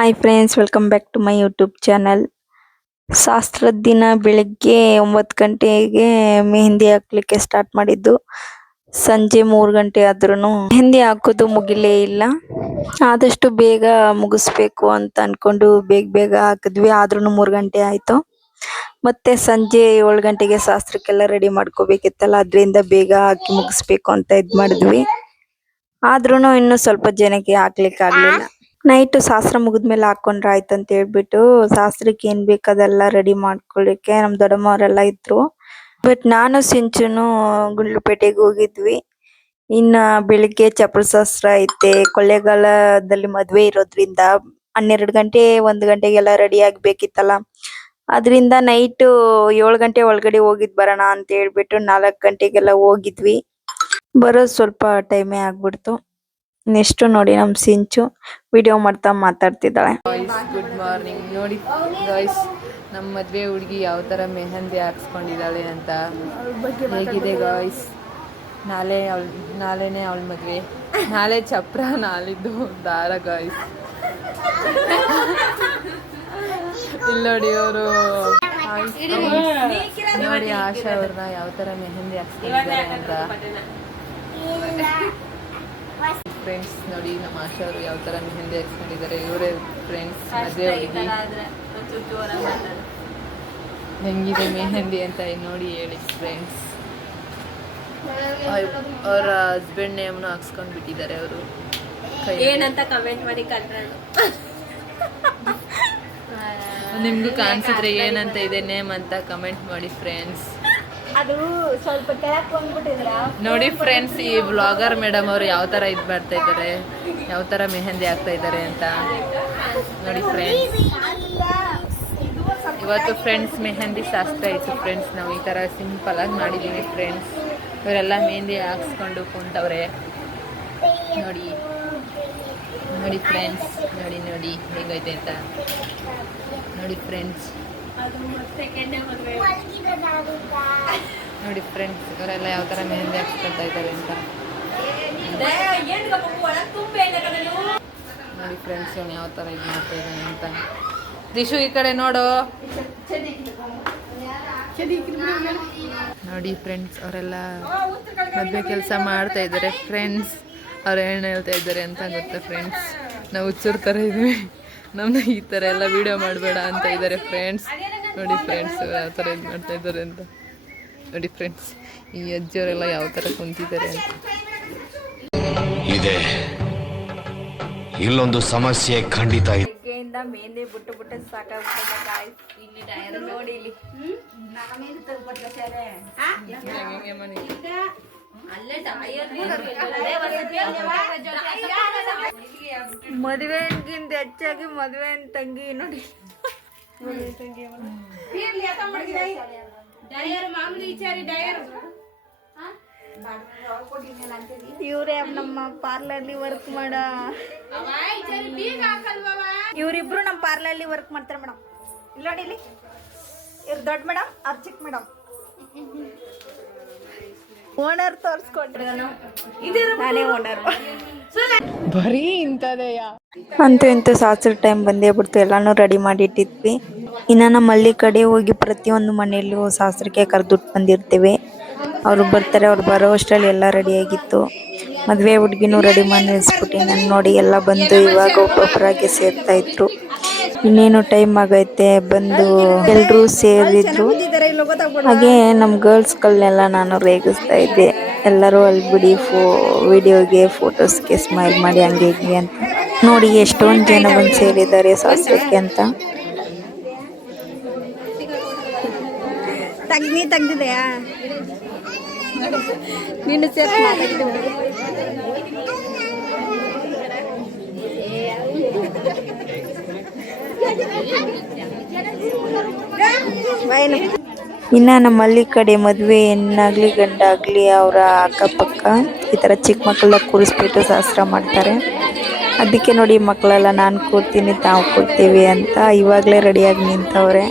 Hi friends, welcome back to my YouTube channel. ಶಾಸ್ತ್ರದ ದಿನ ಬೆಳಗ್ಗೆ 9 ಗಂಟೆಗೆ ಮೆಹಂದಿ ಹಾಕ್ಲಿಕ್ಕೆ ಸ್ಟಾರ್ಟ್ ಮಾಡಿದ್ದು. ಸಂಜೆ 3 ಗಂಟೆ ಆದ್ರೂ ಮೆಹಂದಿ ಹಾಕೋದು ಮುಗಿಲೇ ಇಲ್ಲ. ಆದಷ್ಟು ಬೇಗ ಮುಗಿಸ್ಬೇಕು ಅಂತ ಅನ್ಕೊಂಡು ಬೇಗ ಹಾಕಿದ್ವಿ. ಆದ್ರೂ 3 ಗಂಟೆ ಆಯ್ತು. ಮತ್ತೆ ಸಂಜೆ 7 ಗಂಟೆಗೆ ಶಾಸ್ತ್ರಕ್ಕೆಲ್ಲ ರೆಡಿ ಮಾಡ್ಕೋಬೇಕಿತ್ತಲ್ಲ, ಅದರಿಂದ ಬೇಗ ಹಾಕಿ ಮುಗಿಸ್ಬೇಕು ಅಂತ ಮಾಡಿದ್ವಿ. ಆದ್ರೂ ಇನ್ನು ಸ್ವಲ್ಪ ಜನಕ್ಕೆ ಹಾಕ್ಲಿಕ್ಕೆ ಆಗ್ಲಿಲ್ಲ. ನೈಟ್ ಶಾಸ್ತ್ರ ಮುಗಿದ್ಮೇಲೆ ಹಾಕೊಂಡ್ರೆ ಆಯ್ತು ಅಂತ ಹೇಳ್ಬಿಟ್ಟು ಶಾಸ್ತ್ರಕ್ಕೆ ಏನ್ ಬೇಕಾದೆಲ್ಲ ರೆಡಿ ಮಾಡ್ಕೊಳ್ಳಿಕ್ಕೆ ನಮ್ ದೊಡ್ಡಮ್ಮವರೆಲ್ಲ ಇದ್ರು. ಬಟ್ ನಾನು ಸಿಂಚುನು ಗುಂಡ್ಲುಪೇಟೆಗೆ ಹೋಗಿದ್ವಿ. ಇನ್ನ ಬೆಳಿಗ್ಗೆ ಚಪ್ಪಳ ಶಾಸ್ತ್ರ ಐತೆ. ಕೊಳ್ಳೇಗಾಲದಲ್ಲಿ ಮದ್ವೆ ಇರೋದ್ರಿಂದ 12 ಗಂಟೆ 1 ಗಂಟೆಗೆಲ್ಲ ರೆಡಿ ಆಗ್ಬೇಕಿತ್ತಲ್ಲ. ಅದರಿಂದ ನೈಟ್ 7 ಗಂಟೆ ಒಳಗಡೆ ಹೋಗಿದ್ ಬರೋಣ ಅಂತ ಹೇಳ್ಬಿಟ್ಟು 4 ಗಂಟೆಗೆಲ್ಲ ಹೋಗಿದ್ವಿ. ಬರೋದು ಸ್ವಲ್ಪ ಟೈಮೇ ಆಗ್ಬಿಡ್ತು. ನೆಕ್ಸ್ಟ್ ನೋಡಿ ನಮ್ ಸಿಂಚು ವಿಡಿಯೋ ಮಾಡ್ತಾ ಮಾತಾಡ್ತಿದ್ದಾಳೆ. Good morning. ನೋಡಿ ಗಾಯ್ಸ್, ನಮ್ಮ ಮದುವೆ ಹುಡುಗಿ ಯಾವ ಥರ ಮೆಹಂದಿ ಹಾಕ್ಸ್ಕೊಂಡಿದ್ದಾಳೆ ಅಂತ. ಹೇಗಿದೆ ಗಾಯ್ಸ್? ನಾಳೆನೇ ಅವಳ ಮದುವೆ. ನಾಳೆ ಚಪ್ರ, ನಾಳಿದ್ದು ದಾರ ಗಾಯ್ಸ್. ಇಲ್ಲಿ ನೋಡಿ ಅವರು ನೋಡಿ ಆಶಾ ಅವ್ರನ್ನ ಯಾವ ಥರ ಮೆಹಂದಿ ಹಾಕ್ಸ್ಕೊಂಡಿದ್ದಾರೆ ಅಂತ. ಫ್ರೆಂಡ್ಸ್ ನೋಡಿ ನಮ್ಮ ಆಶಾ ಅವರು ಯಾವ ಥರ ಮೆಹಂದಿ ಹಾಕ್ಸ್ಕೊಂಡಿದ್ದಾರೆ. ಇವರೇ ಫ್ರೆಂಡ್ಸ್ ಮದುವೆ ಹುಡುಗಿ. ಹೆಂಗಿದೆ ಮೆಹಂದಿ ಅಂತ ನೋಡಿ ಹೇಳಿ ಫ್ರೆಂಡ್ಸ್. ಅವರ ಹಸ್ಬೆಂಡ್ ನೇಮ್ನು ಹಾಕ್ಸ್ಕೊಂಡು ಬಿಟ್ಟಿದ್ದಾರೆ ಅವರು. ಏನಂತ ಕಮೆಂಟ್ ಮಾಡಿ ಕಂಡ್ರೆ ನಿಮ್ಗೂ ಕಾಣಿಸಿದ್ರೆ ಏನಂತ ಇದೆ ನೇಮ್ ಅಂತ ಕಮೆಂಟ್ ಮಾಡಿ ಫ್ರೆಂಡ್ಸ್. ಅದು ಸ್ವಲ್ಪ ಕೆಳಕ್ಕೆ ಬಂದ್ಬಿಟ್ಟಿದ್ರ ನೋಡಿ ಫ್ರೆಂಡ್ಸ್, ಈ ವ್ಲಾಗರ್ ಮೇಡಮ್ ಅವರು ಯಾವ ಥರ ಇದು ಮಾಡ್ತಾ ಇದ್ದಾರೆ, ಯಾವ ಥರ ಮೆಹಂದಿ ಹಾಕ್ತಾ ಇದ್ದಾರೆ ಅಂತ ನೋಡಿ ಫ್ರೆಂಡ್ಸ್. ಇವತ್ತು ಫ್ರೆಂಡ್ಸ್ ಮೆಹಂದಿ ಶಾಸ್ತ್ರ ಇತ್ತು ಫ್ರೆಂಡ್ಸ್. ನಾವು ಈ ಥರ ಸಿಂಪಲ್ ಆಗಿ ಮಾಡಿದ್ದೀವಿ ಫ್ರೆಂಡ್ಸ್. ಇವರೆಲ್ಲ ಮೆಹಂದಿ ಹಾಕ್ಸ್ಕೊಂಡು ಕುಂತವ್ರೆ ನೋಡಿ. ನೋಡಿ ಫ್ರೆಂಡ್ಸ್, ನೋಡಿ ಹೇಗೈತೆ ಅಂತ ನೋಡಿ ಫ್ರೆಂಡ್ಸ್. ನೋಡಿ ಫ್ರೆಂಡ್ಸ್, ಇವರೆಲ್ಲ ಯಾವ ಥರ ಮೆಹಂದಿ ಹಾಕ್ಸ್ಕೊಳ್ತಾ ಇದ್ದಾರೆ ಅಂತ ನೋಡಿ ಫ್ರೆಂಡ್ಸ್. ಇವನು ಯಾವ ಥರ ಇದು ಮಾಡ್ತಾ ಇದ್ದಾನೆ ಅಂತ. ದಿಶು ಈ ಕಡೆ ನೋಡು. ನೋಡಿ ಫ್ರೆಂಡ್ಸ್, ಅವರೆಲ್ಲ ಮದುವೆ ಕೆಲಸ ಮಾಡ್ತಾ ಇದ್ದಾರೆ ಫ್ರೆಂಡ್ಸ್. ಅವ್ರು ಏನು ಹೇಳ್ತಾ ಇದ್ದಾರೆ ಅಂತ ಗೊತ್ತಾ ಫ್ರೆಂಡ್ಸ್? ನಾವು ಹುಚ್ಚೂರ್ ಥರ ಇದ್ವಿ, ನಮ್ಮನ್ನ ಈ ಥರ ಎಲ್ಲ ವಿಡಿಯೋ ಮಾಡಬೇಡ ಅಂತ ಇದ್ದಾರೆ ಫ್ರೆಂಡ್ಸ್. ನೋಡಿ ಫ್ರೆಂಡ್ಸ್, ಯಾವ ಥರ ಇದು ಮಾಡ್ತಾ ಇದ್ದಾರೆ ಅಂತ ನೋಡಿ ಫ್ರೆಂಡ್ಸ್. ಈ ಅಜ್ಜಿಯವರೆಲ್ಲ ಯಾವ ಥರ ಕುಂತಿದ್ದಾರೆ ಅಂತ. ಇದೆ ಇಲ್ಲೊಂದು ಸಮಸ್ಯೆ ಖಂಡಿತ ಇದೆ. ಮೆಹಂದಿ ಬಿಟ್ಟು ಸಾಕಾಗ್ಬಿಟ್ಟಿದೆ ನೋಡಿ. ಇಲ್ಲಿ ಮದುವೆಗಿಂತ ಹೆಚ್ಚಾಗಿ ಮದುವೆ ತಂಗಿ ನೋಡಿ. ಇವ್ರೇ ನಮ್ಮ ಪಾರ್ಲರ್ಲಿ ವರ್ಕ್ ಮಾಡ ಇವ್ರಿಬ್ರು ನಮ್ಮ ಪಾರ್ಲರ್ಲಿ ವರ್ಕ್ ಮಾಡ್ತಾರೆ ಮೇಡಮ್. ಇಲ್ಲ ನೋಡಿ, ಇಲ್ಲಿ ಇವ್ರು ದೊಡ್ಡ ಮೇಡಮ್, ಅವ್ರು ಚಿಕ್ಕ ಮೇಡಮ್. ಓನರ್ ತೋರ್ಸ್ಕೊಟ್ರೆ ನಾನೇ ಓನರ್. ಬರೀ ಇಂಥದೆಯಾ ಅಂತೂ ಇಂತೂ ಶಾಸ್ತ್ರ ಟೈಮ್ ಬಂದೇ ಬಿಡ್ತು. ಎಲ್ಲಾನು ರೆಡಿ ಮಾಡಿ ಇಟ್ಟಿದ್ವಿ. ಇನ್ನ ನಮ್ಮ ಹಳ್ಳಿ ಕಡೆ ಹೋಗಿ ಪ್ರತಿಯೊಂದು ಮನೆಯಲ್ಲೂ ಶಾಸ್ತ್ರಕ್ಕೆ ಕರೆದುಟ್ಟು ಬಂದಿರ್ತೇವೆ. ಅವ್ರು ಬರ್ತಾರೆ, ಅವ್ರು ಬರೋ ಅಷ್ಟರಲ್ಲಿ ಎಲ್ಲ ರೆಡಿ ಆಗಿತ್ತು. ಮದುವೆ ಹುಡುಗಿನೂ ರೆಡಿ ಮಾಡಿ ನಿಲ್ಲಿಸ್ಬಿಟ್ಟು ನಾನು ನೋಡಿ ಎಲ್ಲ ಬಂದು ಇವಾಗ ಒಬ್ಬೊಬ್ಬರಾಗಿ ಸೇರ್ತಾ ಇದ್ರು. ಇನ್ನೇನು ಟೈಮ್ ಆಗೈತೆ ಬಂದು ಎಲ್ರೂ ಸೇರಿದ್ರು. ಹಾಗೆ ನಮ್ಮ ಗರ್ಲ್ಸ್ಗಳನ್ನೆಲ್ಲ ನಾನು ರೇಗಿಸ್ತಾ ಇದ್ದೆ. ಎಲ್ಲರೂ ಅಲ್ಲಿ ಬಿಡಿ ವಿಡಿಯೋಗೆ ಫೋಟೋಸ್ಗೆ ಸ್ಮೈಲ್ ಮಾಡಿ ಹಂಗೆ ಹಿಂಗೆ ಅಂತ. ನೋಡಿ ಎಷ್ಟೊಂದು ಜನ ಬಂದು ಸೇರಿದ್ದಾರೆ ಶಾಸ್ತ್ರಕ್ಕೆ ಅಂತ. ತೆಗ್ದಿದೆಯಾ ನಿನ್ನ ಇನ್ನ ನಮ್ಮ ಹಳ್ಳಿ ಕಡೆ ಮದುವೆ ಹೆಣ್ಣಾಗ್ಲಿ ಗಂಡಾಗ್ಲಿ ಅವರ ಅಕ್ಕಪಕ್ಕ ಈ ಥರ ಚಿಕ್ಕ ಮಕ್ಕಳನ್ನ ಕೂರಿಸ್ಬಿಟ್ಟು ಶಾಸ್ತ್ರ ಮಾಡ್ತಾರೆ. ಅದಕ್ಕೆ ನೋಡಿ ಮಕ್ಕಳೆಲ್ಲ ನಾನು ಕೂರ್ತೀನಿ ತಾವು ಕೂರ್ತೀವಿ ಅಂತ ಇವಾಗಲೇ ರೆಡಿಯಾಗಿ ನಿಂತವ್ರೆ.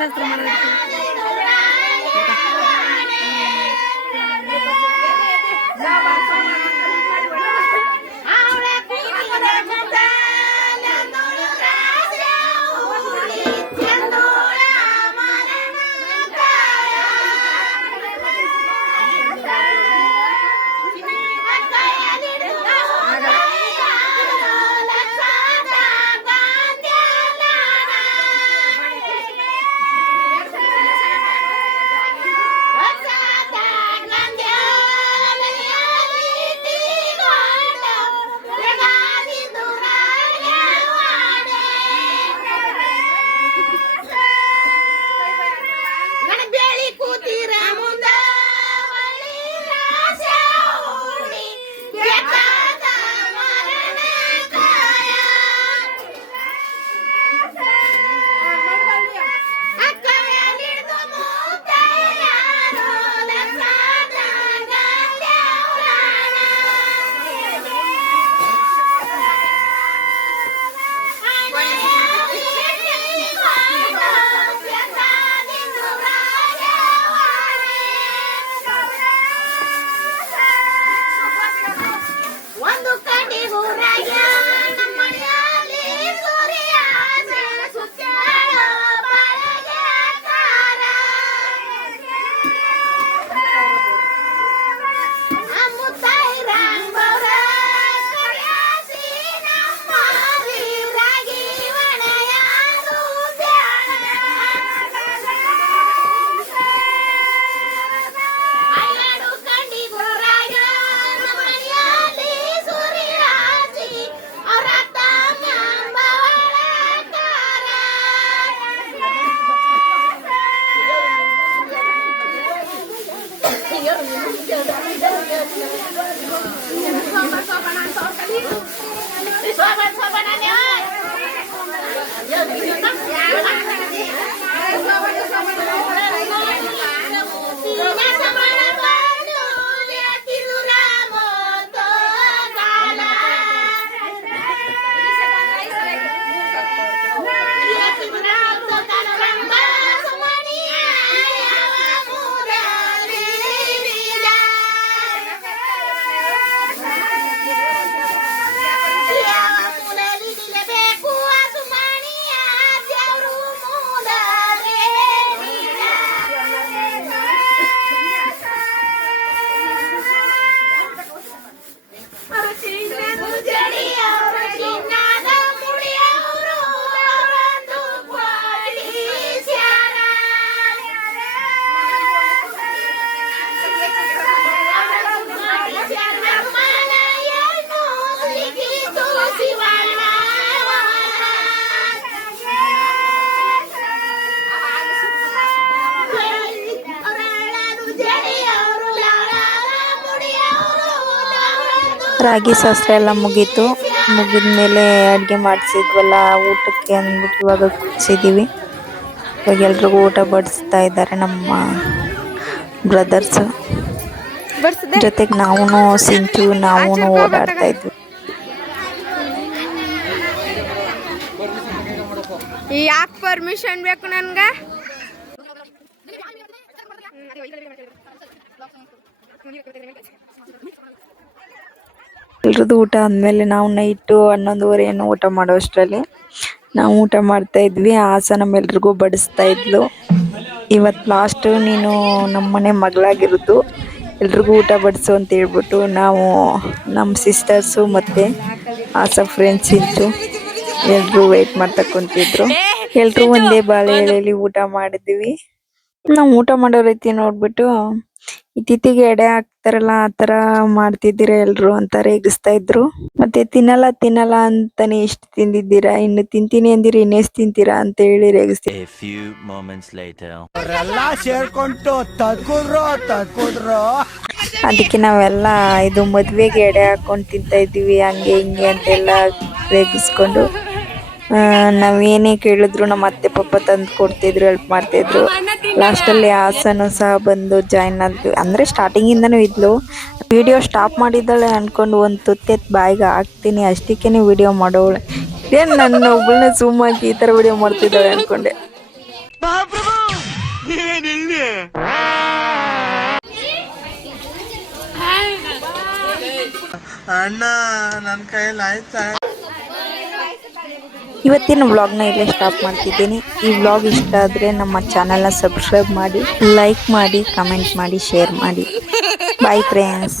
ಶಾಸ್ತ್ರ ಮಾಡೋದಕ್ಕೆ ರಾಗಿ ಶಾಸ್ತ್ರ ಎಲ್ಲ ಮುಗೀತು. ಮುಗಿದ್ಮೇಲೆ ಅಡುಗೆ ಮಾಡಿಸಿದ್ವಲ್ಲ ಊಟಕ್ಕೆ ಅಂದ್ಬಿಟ್ಟು ಇವಾಗ ಕೂರಿಸಿದ್ದೀವಿ. ಇವಾಗ ಎಲ್ರಿಗೂ ಊಟ ಬಡಿಸ್ತಾ ಇದ್ದಾರೆ ನಮ್ಮ ಬ್ರದರ್ಸ್. ಜೊತೆಗೆ ನಾವು ಸಿಂಚು ನಾವು ಓಡಾಡ್ತಾ ಇದ್ವಿ. ಯಾಕೆ ಪರ್ಮಿಷನ್ ಬೇಕು ನನ್ಗೆ? ಎಲ್ರದ್ದು ಊಟ ಆದಮೇಲೆ ನಾವು ನೈಟು 11:30 ಏನೋ ಊಟ ಮಾಡೋ ಅಷ್ಟರಲ್ಲಿ ನಾವು ಊಟ ಮಾಡ್ತಾ ಇದ್ವಿ. ಆಸ ನಮ್ಮೆಲ್ರಿಗೂ ಬಡಿಸ್ತಾ ಇದ್ಲು. ಇವತ್ತು ಲಾಸ್ಟು ನೀನು ನಮ್ಮನೆ ಮಗಳಾಗಿರೋದು, ಎಲ್ರಿಗೂ ಊಟ ಬಡಿಸು ಅಂತ ಹೇಳ್ಬಿಟ್ಟು ನಾವು ನಮ್ಮ ಸಿಸ್ಟರ್ಸು ಮತ್ತು ಆಸ ಫ್ರೆಂಡ್ಸ್ ಇತ್ತು ಎಲ್ಲರೂ ವೆಯ್ಟ್ ಮಾಡ್ತಾ ಕುಂತಿದ್ರು. ಎಲ್ಲರೂ ಒಂದೇ ಬಾಳೆ ಎಲೆಯಲ್ಲಿ ಊಟ ಮಾಡಿದ್ವಿ. ನಾವು ಊಟ ಮಾಡೋ ರೀತಿ ನೋಡ್ಬಿಟ್ಟು ಇತ್ತಿತ್ತಿಗೆ ಎಡೆ ಹಾಕ್ತಾರಲ್ಲ ಆ ಥರ ಮಾಡ್ತಿದ್ದೀರಾ ಎಲ್ರು ಅಂತ ರೇಗಿಸ್ತಾ ಇದ್ರು. ಮತ್ತೆ ತಿನ್ನಲ್ಲ ಅಂತಾನೆ ಎಷ್ಟು ತಿಂದಿದ್ದೀರಾ, ಇನ್ನು ತಿಂತೀನಿ ಅಂದಿರಿ ಇನ್ನೆಷ್ಟು ತಿಂತೀರಾ ಅಂತ ಹೇಳಿ ರೇಗಿಸ್ತೀವಿ. ಅದಕ್ಕೆ ನಾವೆಲ್ಲ ಇದು ಮದ್ವೆಗೆ ಎಡೆ ಹಾಕೊಂಡು ತಿಂತಾ ಇದ್ದೀವಿ ಹಂಗೆ ಹಿಂಗೆ ಅಂತೆಲ್ಲ ರೇಗಿಸ್ಕೊಂಡು ನಾವೇನೇ ಕೇಳಿದ್ರು ನಮ್ಮ ಅತ್ತೆ ಪಪ್ಪ ತಂದು ಕೊಡ್ತಿದ್ರು, ಹೆಲ್ಪ್ ಮಾಡ್ತಿದ್ರು. ಲಾಸ್ಟಲ್ಲಿ ಹಾಸನು ಸಹ ಬಂದು ಜಾಯಿನ್ ಆದ್ವಿ. ಅಂದರೆ ಸ್ಟಾರ್ಟಿಂಗಿಂದನೂ ಇದ್ಲು. ವಿಡಿಯೋ ಸ್ಟಾಪ್ ಮಾಡಿದ್ದಾಳೆ ಅಂದ್ಕೊಂಡು ಒಂದು ತುತ್ತೆತ್ತು ಬಾಯಿಗೆ ಹಾಕ್ತೀನಿ ಅಷ್ಟಕ್ಕೇ ವಿಡಿಯೋ ಮಾಡೋಳೆ. ಏನು ನನ್ನ ಒಬ್ಬಳನ್ನೇ ಝೂಮ್ ಹಾಕಿ ಈ ಥರ ವಿಡಿಯೋ ಮಾಡ್ತಿದ್ದಾಳೆ ಅಂದ್ಕೊಂಡೆ. ಅಣ್ಣ ನನ್ನ ಕೈಯಲ್ಲಿ ಆಯ್ತಾ? ಇವತ್ತಿನ ವ್ಲಾಗ್ನ ಇಲ್ಲೇ ಸ್ಟಾಪ್ ಮಾಡ್ತಿದ್ದೀನಿ. ಈ ವ್ಲಾಗ್ ಇಷ್ಟ ಆದರೆ ನಮ್ಮ ಚಾನಲ್ನ ಸಬ್ಸ್ಕ್ರೈಬ್ ಮಾಡಿ, ಲೈಕ್ ಮಾಡಿ, ಕಮೆಂಟ್ ಮಾಡಿ, ಶೇರ್ ಮಾಡಿ. Bye friends.